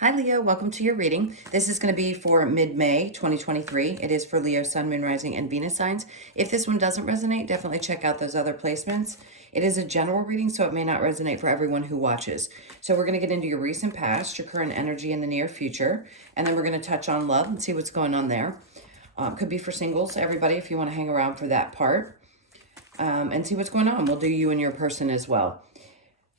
Hi Leo, welcome to your reading. This is going to be for mid-May 2023. It is for Leo, Sun, Moon, Rising, and Venus signs. If this one doesn't resonate, definitely check out those other placements. It is a general reading, so it may not resonate for everyone who watches. So we're going to get into your recent past, your current energy in the near future, and then we're going to touch on love and see what's going on there. Could be for singles, everybody, if you want to hang around for that part, and see what's going on. We'll do you and your person as well.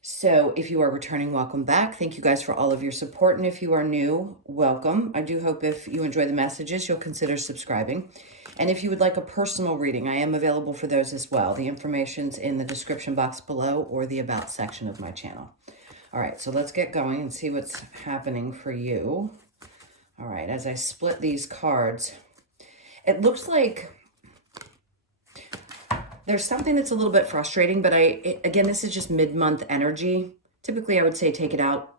So if you are returning, welcome back. Thank you guys for all of your support. And if you are new, welcome. I do hope if you enjoy the messages, you'll consider subscribing. And if you would like a personal reading, I am available for those as well. The information's in the description box below or the about section of my channel. All right, so let's get going and see what's happening for you. All right, as I split these cards, it looks like there's something that's a little bit frustrating, but again, this is just mid-month energy. Typically, I would say take it out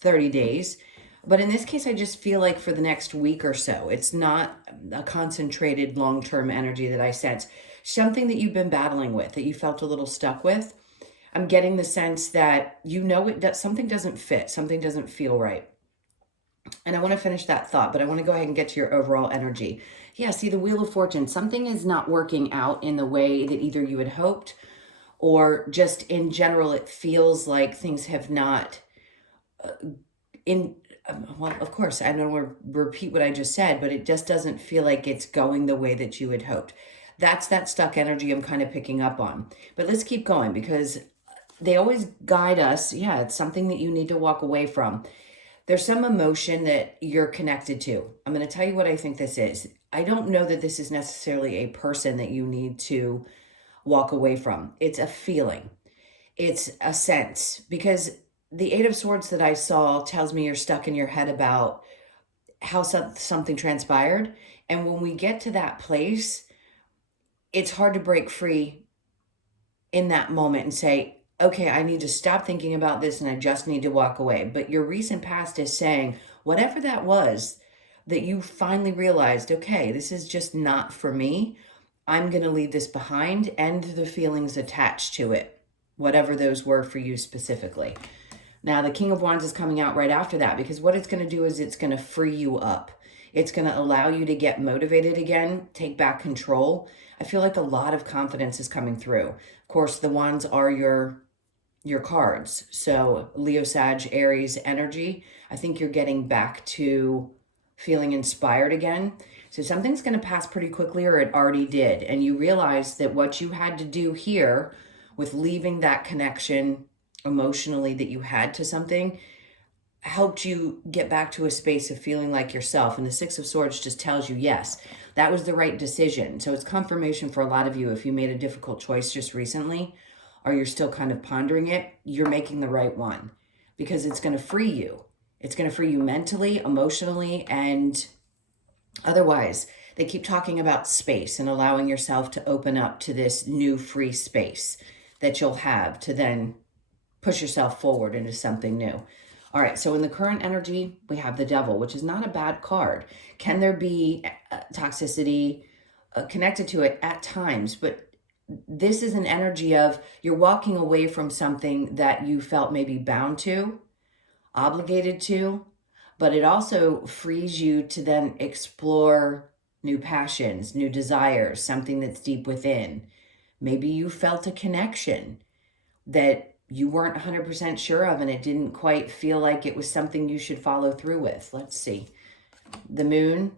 30 days. But in this case, I just feel like for the next week or so, it's not a concentrated long-term energy that I sense. Something that you've been battling with, that you felt a little stuck with. I'm getting the sense that something doesn't fit, something doesn't feel right. And I want to finish that thought, but I want to go ahead and get to your overall energy. Yeah, see the Wheel of Fortune. Something is not working out in the way that either you had hoped or just in general, it feels like things have not well, of course, I don't want to repeat what I just said, but it just doesn't feel like it's going the way that you had hoped. That's that stuck energy I'm kind of picking up on. But let's keep going because they always guide us. Yeah, it's something that you need to walk away from. There's some emotion that you're connected to. I'm going to tell you what I think this is. I don't know that this is necessarily a person that you need to walk away from. It's a feeling. It's a sense. Because the Eight of Swords that I saw tells me you're stuck in your head about how something transpired. And when we get to that place, it's hard to break free in that moment and say, okay, I need to stop thinking about this and I just need to walk away. But your recent past is saying, whatever that was, that you finally realized, okay, this is just not for me. I'm going to leave this behind and the feelings attached to it, whatever those were for you specifically. Now, the King of Wands is coming out right after that because what it's going to do is it's going to free you up. It's going to allow you to get motivated again, take back control. I feel like a lot of confidence is coming through. Of course, the Wands are your cards. So Leo, Sag, Aries energy. I think you're getting back to feeling inspired again. So something's going to pass pretty quickly, or it already did. And you realize that what you had to do here with leaving that connection emotionally that you had to something helped you get back to a space of feeling like yourself. And the Six of Swords just tells you, yes, that was the right decision. So it's confirmation for a lot of you if you made a difficult choice just recently, or you're still kind of pondering it, you're making the right one because it's going to free you. It's going to free you mentally, emotionally, and otherwise. They keep talking about space and allowing yourself to open up to this new free space that you'll have to then push yourself forward into something new. All right, so in the current energy, we have the Devil, which is not a bad card. Can there be toxicity connected to it at times? But this is an energy of you're walking away from something that you felt maybe bound to, obligated to, but it also frees you to then explore new passions, new desires, something that's deep within. Maybe you felt a connection that you weren't 100% sure of and it didn't quite feel like it was something you should follow through with. Let's see. The Moon.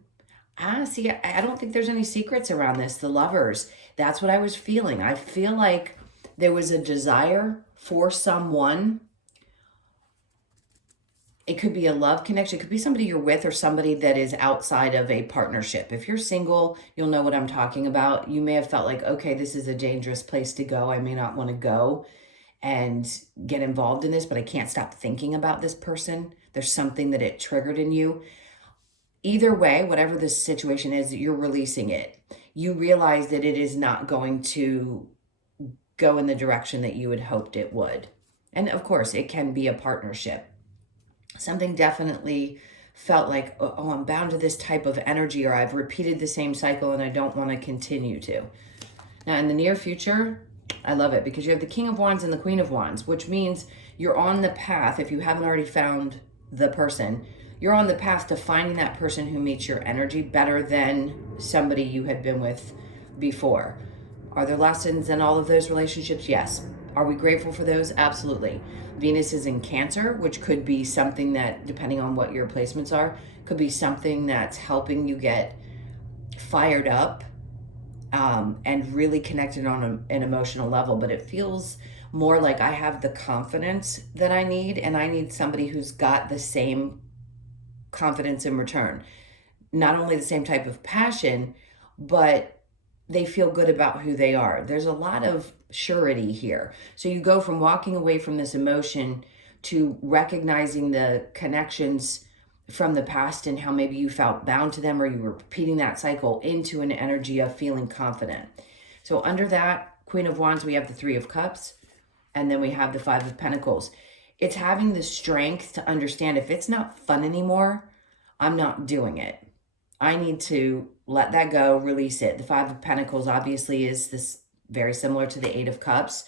See, I don't think there's any secrets around this. The Lovers, that's what I was feeling. I feel like there was a desire for someone. It could be a love connection. It could be somebody you're with or somebody that is outside of a partnership. If you're single, you'll know what I'm talking about. You may have felt like, okay, this is a dangerous place to go. I may not want to go and get involved in this, but I can't stop thinking about this person. There's something that it triggered in you. Either way, whatever the situation is, you're releasing it. You realize that it is not going to go in the direction that you had hoped it would. And of course, it can be a partnership. Something definitely felt like, oh, I'm bound to this type of energy, or I've repeated the same cycle and I don't want to continue to. Now, in the near future, I love it because you have the King of Wands and the Queen of Wands, which means you're on the path, if you haven't already found the person. You're on the path to finding that person who meets your energy better than somebody you had been with before. Are there lessons in all of those relationships? Yes. Are we grateful for those? Absolutely. Venus is in Cancer, which could be something that, depending on what your placements are, could be something that's helping you get fired up and really connected on an emotional level. But it feels more like I have the confidence that I need, and I need somebody who's got the same confidence in return. Not only the same type of passion, but they feel good about who they are. There's a lot of surety here. So you go from walking away from this emotion to recognizing the connections from the past and how maybe you felt bound to them or you were repeating that cycle into an energy of feeling confident. So under that Queen of Wands, we have the Three of Cups, and then we have the Five of Pentacles. It's having the strength to understand if it's not fun anymore, I'm not doing it. I need to let that go, release it. The Five of Pentacles obviously is this very similar to the Eight of Cups.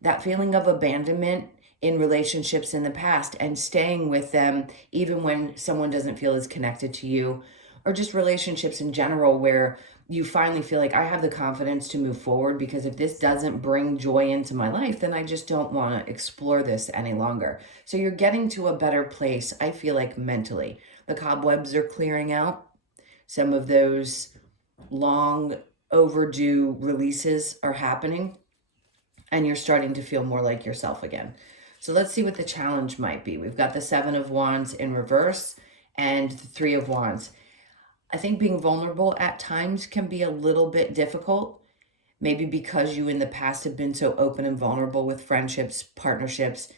That feeling of abandonment in relationships in the past and staying with them even when someone doesn't feel as connected to you, or just relationships in general where you finally feel like I have the confidence to move forward, because if this doesn't bring joy into my life, then I just don't want to explore this any longer. So you're getting to a better place, I feel like, mentally. The cobwebs are clearing out. Some of those long overdue releases are happening, and you're starting to feel more like yourself again. So let's see what the challenge might be. We've got the Seven of Wands in reverse and the Three of Wands. I think being vulnerable at times can be a little bit difficult, maybe because you in the past have been so open and vulnerable with friendships, partnerships,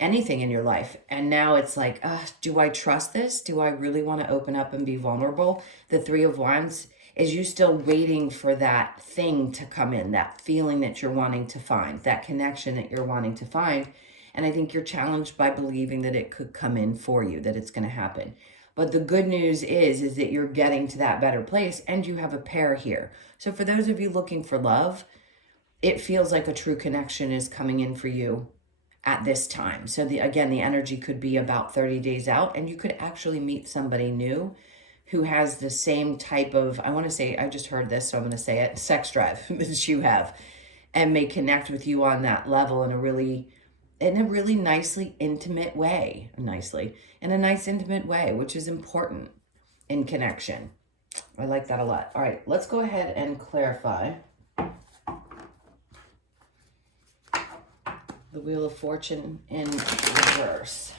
anything in your life. And now it's like, do I trust this? Do I really want to open up and be vulnerable? The Three of Wands is you still waiting for that thing to come in, that feeling that you're wanting to find, that connection that you're wanting to find. And I think you're challenged by believing that it could come in for you, that it's going to happen. But the good news is that you're getting to that better place, and you have a pair here. So for those of you looking for love, it feels like a true connection is coming in for you at this time. So the energy could be about 30 days out, and you could actually meet somebody new who has the same type of, I just heard this, so I'm going to say it, sex drive that you have, and may connect with you on that level in a really nicely intimate way, in a nice intimate way, which is important in connection. I like that a lot. All right, let's go ahead and clarify the Wheel of Fortune in reverse.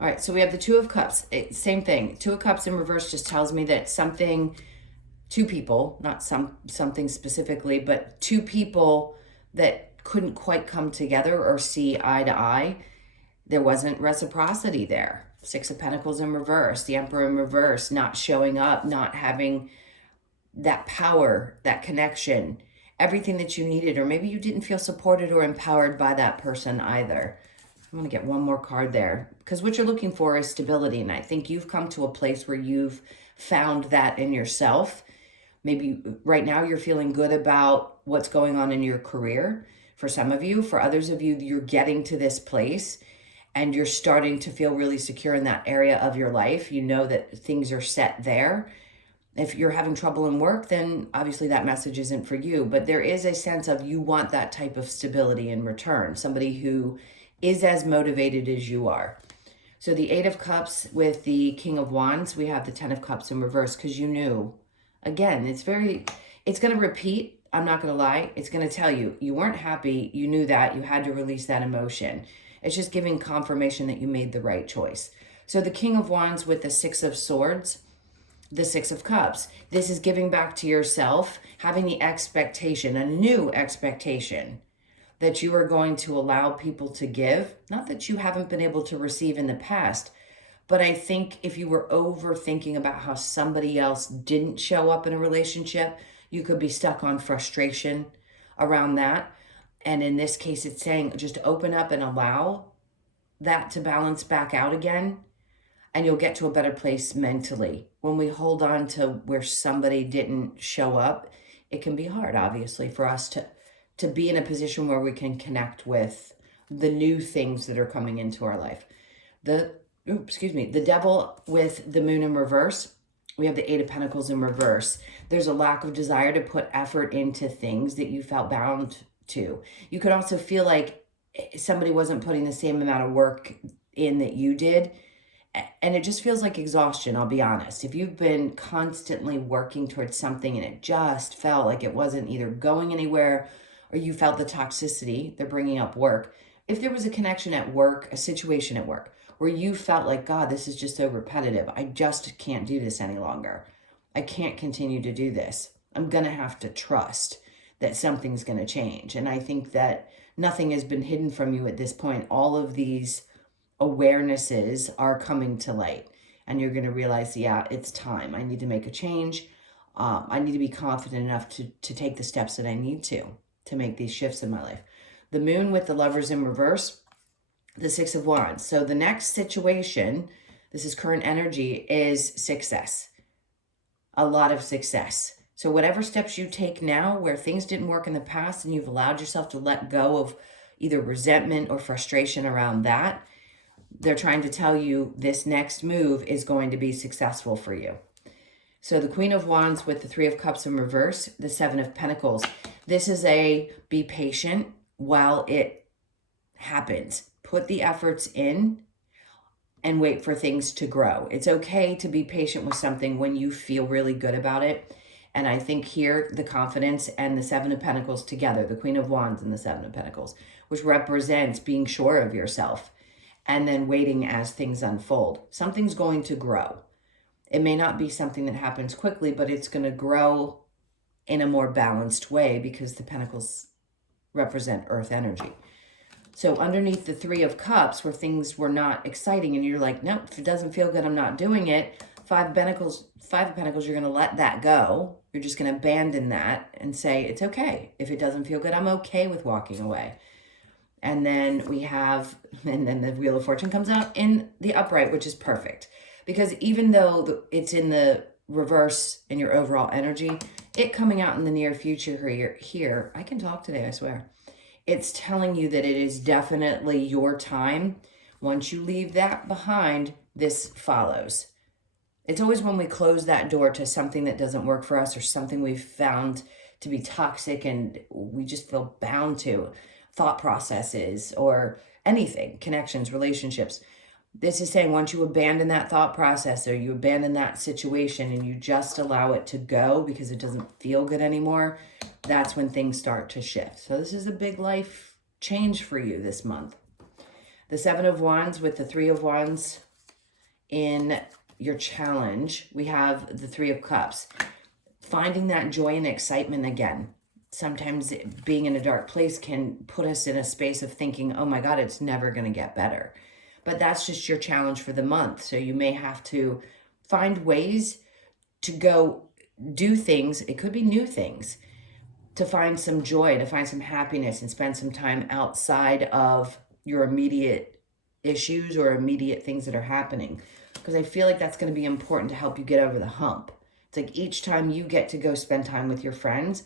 All right, so we have the Two of Cups. Same thing. Two of Cups in reverse just tells me that two people, not something specifically, but two people that couldn't quite come together or see eye to eye. There wasn't reciprocity there. Six of Pentacles in reverse, the Emperor in reverse, not showing up, not having that power, that connection, everything that you needed, or maybe you didn't feel supported or empowered by that person either. I'm going to get one more card there, because what you're looking for is stability. And I think you've come to a place where you've found that in yourself. Maybe right now you're feeling good about what's going on in your career. For some of you, for others of you, you're getting to this place and you're starting to feel really secure in that area of your life. You know that things are set there. If you're having trouble in work, then obviously that message isn't for you. But there is a sense of you want that type of stability in return. Somebody who is as motivated as you are. So the Eight of Cups with the King of Wands, we have the Ten of Cups in reverse, because you knew. Again, it's going to repeat. I'm not going to lie. It's going to tell you, you weren't happy. You knew that. You had to release that emotion. It's just giving confirmation that you made the right choice. So the King of Wands with the Six of Swords, the Six of Cups. This is giving back to yourself, having the expectation, a new expectation, that you are going to allow people to give. Not that you haven't been able to receive in the past, but I think if you were overthinking about how somebody else didn't show up in a relationship, you could be stuck on frustration around that. And in this case, it's saying just open up and allow that to balance back out again, and you'll get to a better place mentally. When we hold on to where somebody didn't show up, it can be hard, obviously, for us to be in a position where we can connect with the new things that are coming into our life. The devil with the moon in reverse. We have the Eight of Pentacles in reverse. There's a lack of desire to put effort into things that you felt bound to. You could also feel like somebody wasn't putting the same amount of work in that you did. And it just feels like exhaustion, I'll be honest. If you've been constantly working towards something and it just felt like it wasn't either going anywhere, or you felt the toxicity, they're bringing up work. If there was a connection at work, a situation at work, where you felt like, God, this is just so repetitive. I just can't do this any longer. I can't continue to do this. I'm going to have to trust that something's going to change. And I think that nothing has been hidden from you at this point. All of these awarenesses are coming to light. And you're going to realize, yeah, it's time. I need to make a change. I need to be confident enough to take the steps that I need to make these shifts in my life. The moon with the Lovers in reverse, the Six of Wands. So the next situation, this is current energy, is success. A lot of success. So whatever steps you take now where things didn't work in the past and you've allowed yourself to let go of either resentment or frustration around that, they're trying to tell you this next move is going to be successful for you. So the Queen of Wands with the Three of Cups in reverse, the Seven of Pentacles. This is a be patient while it happens. Put the efforts in and wait for things to grow. It's okay to be patient with something when you feel really good about it. And I think here, the confidence and the Seven of Pentacles together, the Queen of Wands and the Seven of Pentacles, which represents being sure of yourself and then waiting as things unfold. Something's going to grow. It may not be something that happens quickly, but it's going to grow in a more balanced way because the Pentacles represent earth energy. So underneath the Three of Cups, where things were not exciting and you're like, nope, if it doesn't feel good, I'm not doing it. Five of Pentacles, you're going to let that go. You're just going to abandon that and say, it's okay. If it doesn't feel good, I'm okay with walking away. And then then the Wheel of Fortune comes out in the upright, which is perfect. Because even though it's in the reverse in your overall energy, it coming out in the near future here, I can talk today, I swear. It's telling you that it is definitely your time. Once you leave that behind, this follows. It's always when we close that door to something that doesn't work for us or something we've found to be toxic and we just feel bound to, thought processes or anything, connections, relationships. This is saying once you abandon that thought process or you abandon that situation and you just allow it to go because it doesn't feel good anymore, that's when things start to shift. So this is a big life change for you this month. The Seven of Wands with the Three of Wands in your challenge, we have the Three of Cups. Finding that joy and excitement again. Sometimes being in a dark place can put us in a space of thinking, oh my God, it's never going to get better. But that's just your challenge for the month. So you may have to find ways to go do things. It could be new things to find some joy, to find some happiness and spend some time outside of your immediate issues or immediate things that are happening. Because I feel like that's going to be important to help you get over the hump. It's like each time you get to go spend time with your friends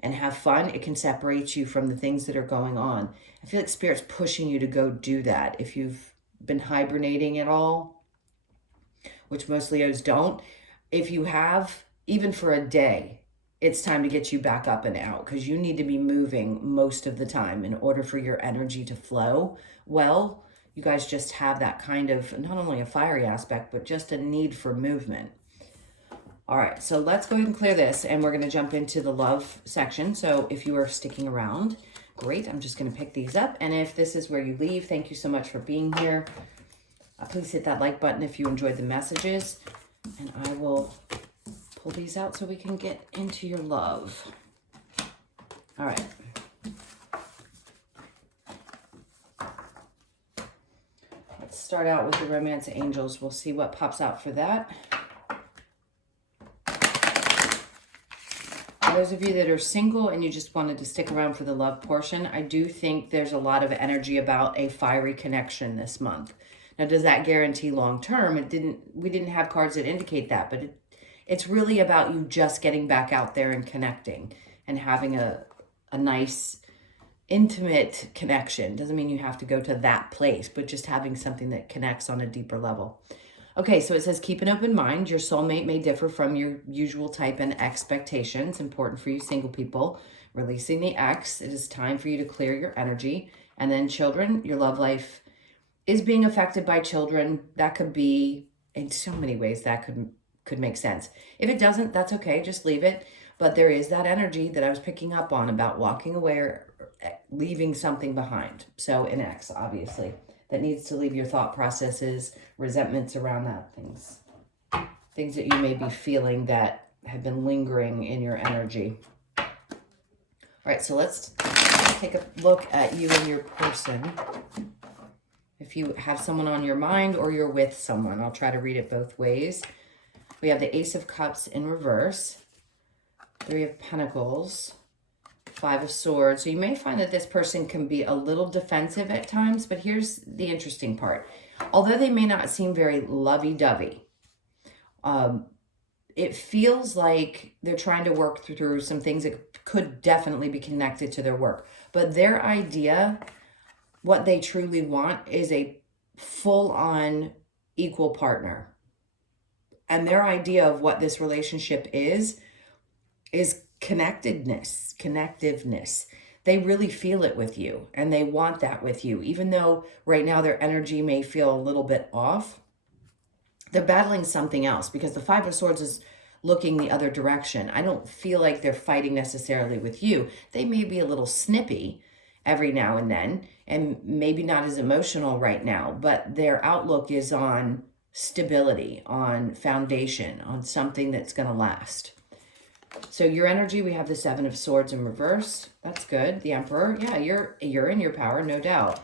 and have fun, it can separate you from the things that are going on. I feel like Spirit's pushing you to go do that. If you've been hibernating at all, which most Leos don't, if you have, even for a day, it's time to get you back up and out because you need to be moving most of the time in order for your energy to flow well. You guys just have that kind of, not only a fiery aspect, but just a need for movement. All right, so let's go ahead and clear this, and we're going to jump into the love section. So if you are sticking around, great. I'm just going to pick these up. And if this is where you leave, thank you so much for being here. Please hit that like button if you enjoyed the messages. And I will pull these out so we can get into your love. All right. Let's start out with the Romance Angels. We'll see what pops out for that. Those of you that are single and you just wanted to stick around for the love portion, I do think there's a lot of energy about a fiery connection this month. Now, does that guarantee long term? We didn't have cards that indicate that, but it's really about you just getting back out there and connecting and having a nice intimate connection. Doesn't mean you have to go to that place, but just having something that connects on a deeper level. Okay, so it says keep an open mind. Your soulmate may differ from your usual type and expectations. Important for you single people. Releasing the ex. It is time for you to clear your energy. And then children, your love life is being affected by children. That could be in so many ways that could make sense. If it doesn't, that's okay. Just leave it. But there is that energy that I was picking up on about walking away or leaving something behind. So an ex, obviously, that needs to leave your thought processes, resentments around that, things that you may be feeling that have been lingering in your energy. All right, so let's take a look at you and your person. If you have someone on your mind or you're with someone, I'll try to read it both ways. We have the Ace of Cups in reverse, Three of Pentacles, Five of Swords. So you may find that this person can be a little defensive at times, but here's the interesting part. Although they may not seem very lovey-dovey, it feels like they're trying to work through some things that could definitely be connected to their work. But their idea, what they truly want, is a full-on equal partner. And their idea of what this relationship is connectiveness. They really feel it with you, and they want that with you. Even though right now their energy may feel a little bit off, they're battling something else, because the Five of Swords is looking the other direction. I don't feel like they're fighting necessarily with you. They may be a little snippy every now and then, and maybe not as emotional right now, but their outlook is on stability, on foundation, on something that's going to last. So your energy, we have the Seven of Swords in reverse. That's good. The Emperor, yeah, you're in your power, no doubt.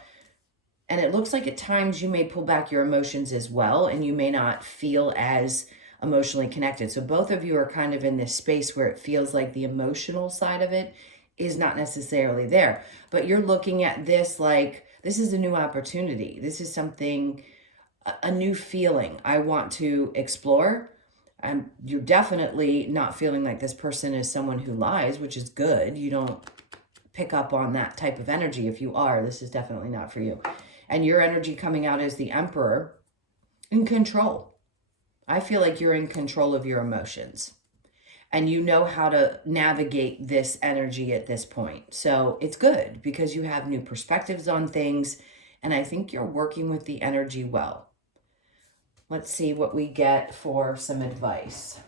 And it looks like at times you may pull back your emotions as well, and you may not feel as emotionally connected. So both of you are kind of in this space where it feels like the emotional side of it is not necessarily there. But you're looking at this like, this is a new opportunity. This is something, a new feeling I want to explore. And you're definitely not feeling like this person is someone who lies, which is good. You don't pick up on that type of energy. If you are, this is definitely not for you. And your energy coming out as the Emperor, in control. I feel like you're in control of your emotions. And you know how to navigate this energy at this point. So it's good because you have new perspectives on things. And I think you're working with the energy well. Let's see what we get for some advice.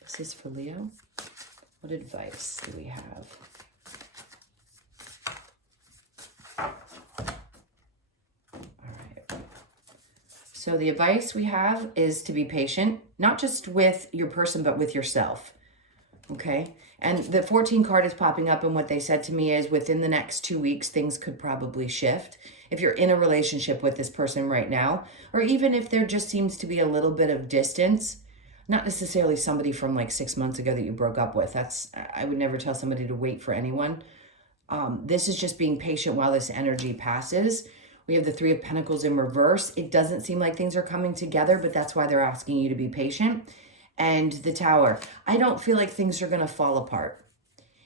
This is for Leo. What advice do we have? All right. So the advice we have is to be patient, not just with your person, but with yourself. Okay? And the 14 card is popping up, and what they said to me is within the next 2 weeks, things could probably shift. If you're in a relationship with this person right now, or even if there just seems to be a little bit of distance, not necessarily somebody from like 6 months ago that you broke up with. I would never tell somebody to wait for anyone. This is just being patient while this energy passes. We have the Three of Pentacles in reverse. It doesn't seem like things are coming together, but that's why they're asking you to be patient. And the Tower. I don't feel like things are going to fall apart.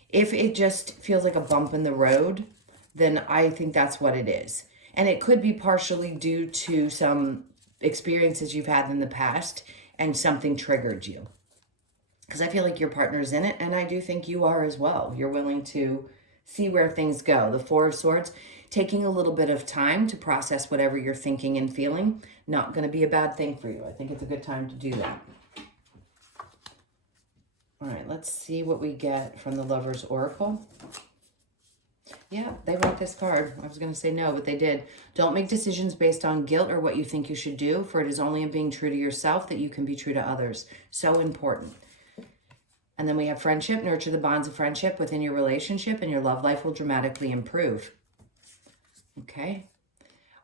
If it just feels like a bump in the road, then I think that's what it is. And it could be partially due to some experiences you've had in the past and something triggered you. Because I feel like your partner's in it, and I do think you are as well. You're willing to see where things go. The Four of Swords, taking a little bit of time to process whatever you're thinking and feeling, not going to be a bad thing for you. I think it's a good time to do that. All right, let's see what we get from the Lover's Oracle. Yeah, they wrote this card. I was going to say no, but they did. Don't make decisions based on guilt or what you think you should do, for it is only in being true to yourself that you can be true to others. So important. And then we have friendship. Nurture the bonds of friendship within your relationship, and your love life will dramatically improve. Okay.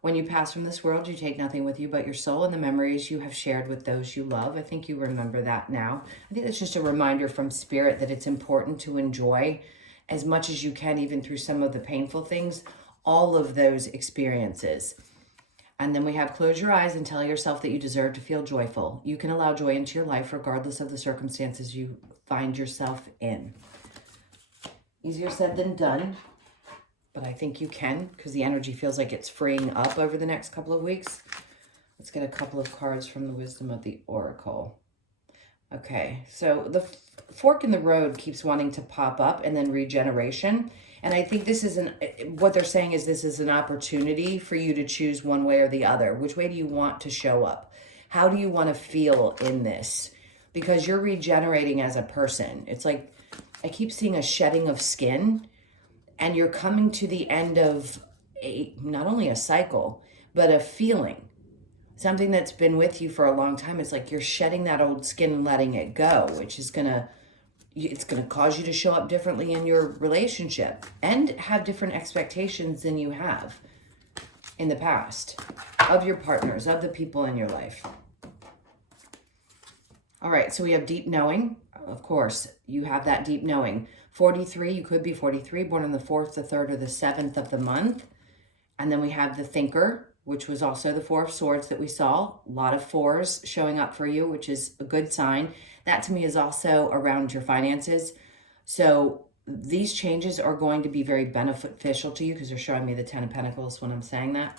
When you pass from this world, you take nothing with you but your soul and the memories you have shared with those you love. I think you remember that now. I think that's just a reminder from Spirit that it's important to enjoy as much as you can, even through some of the painful things, all of those experiences. And then we have close your eyes and tell yourself that you deserve to feel joyful. You can allow joy into your life regardless of the circumstances you find yourself in. Easier said than done, but I think you can because the energy feels like it's freeing up over the next couple of weeks. Let's get a couple of cards from the Wisdom of the Oracle. Okay, so the fork in the road keeps wanting to pop up, and then regeneration. And I think this is what they're saying is this is an opportunity for you to choose one way or the other. Which way do you want to show up? How do you want to feel in this? Because you're regenerating as a person. It's like, I keep seeing a shedding of skin, and you're coming to the end of not only a cycle, but a feeling. Something that's been with you for a long time. It's like you're shedding that old skin and letting it go, which is it's gonna cause you to show up differently in your relationship and have different expectations than you have in the past of your partners, of the people in your life. All right, so we have deep knowing. Of course, you have that deep knowing. 43, you could be 43, born on the 4th, the 3rd, or the 7th of the month. And then we have the thinker, which was also the 4 of Swords that we saw. A lot of 4s showing up for you, which is a good sign. That to me is also around your finances. So these changes are going to be very beneficial to you because they're showing me the 10 of Pentacles when I'm saying that.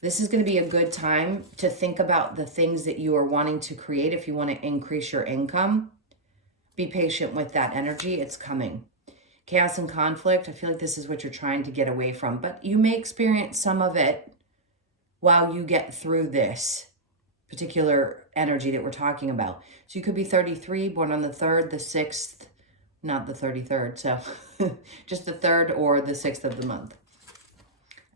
This is going to be a good time to think about the things that you are wanting to create. If you want to increase your income, be patient with that energy. It's coming. Chaos and conflict, I feel like this is what you're trying to get away from, but you may experience some of it while you get through this particular energy that we're talking about. So you could be 33, born on the 3rd, the 6th, not the 33rd, so just the 3rd or the 6th of the month.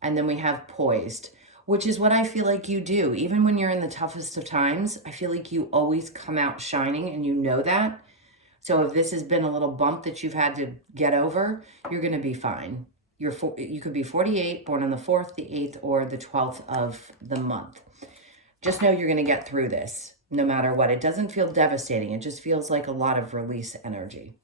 And then we have poised, which is what I feel like you do. Even when you're in the toughest of times, I feel like you always come out shining, and you know that. So if this has been a little bump that you've had to get over, you're going to be fine. You could be 48, born on the 4th, the 8th, or the 12th of the month. Just know you're going to get through this no matter what. It doesn't feel devastating. It just feels like a lot of release energy.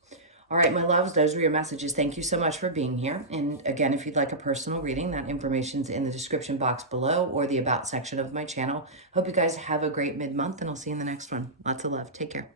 All right, my loves, those were your messages. Thank you so much for being here. And again, if you'd like a personal reading, that information's in the description box below or the About section of my channel. Hope you guys have a great mid-month, and I'll see you in the next one. Lots of love. Take care.